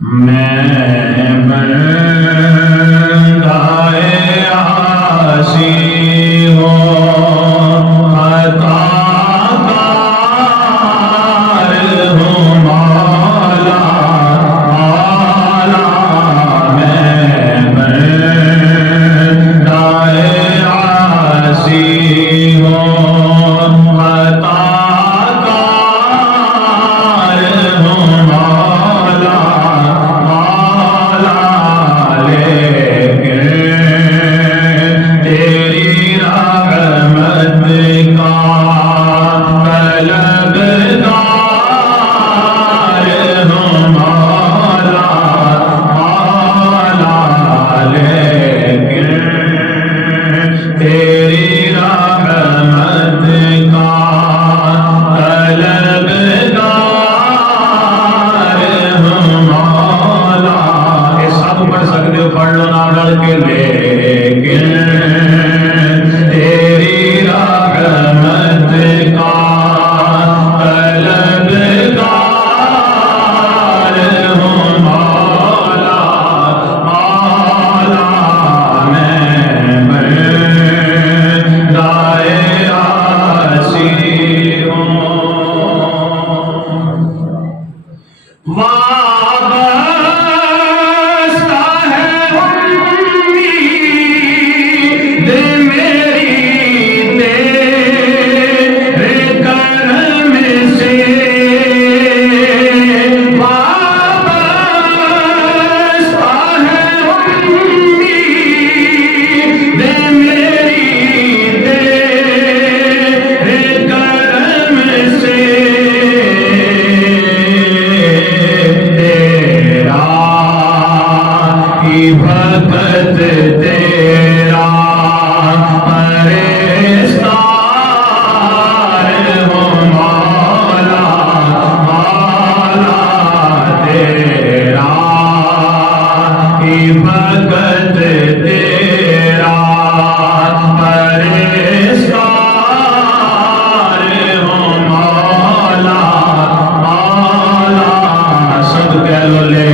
मैं बंदाए आशी हूँ, अताकार हूँ मौला मौला। मैं बंदाए आशी हूँ, अताकार हूँ मौला मौला। लेकिन तेरी रहमत का तलबगार हूँ मौला मौला। लेकिन तेरी रहमत का तलबगार हूँ मौला। ये सब पढ़ सकते हो, पढ़ लो ना डर के। लेकिन तेरी रहमत का तलबगार हूँ मौला मौला। मैं बंदाए आशी हूँ। वाबस्ता है उम्मीद मेरी तेरे करम से। वाबस्ता है उम्मीद मेरी तेरे करम से। भगत तेरा परेशान हूँ मौला मौला। तेरा भगत तेरा परेशान हूँ मौला मौला। सब कह लो ले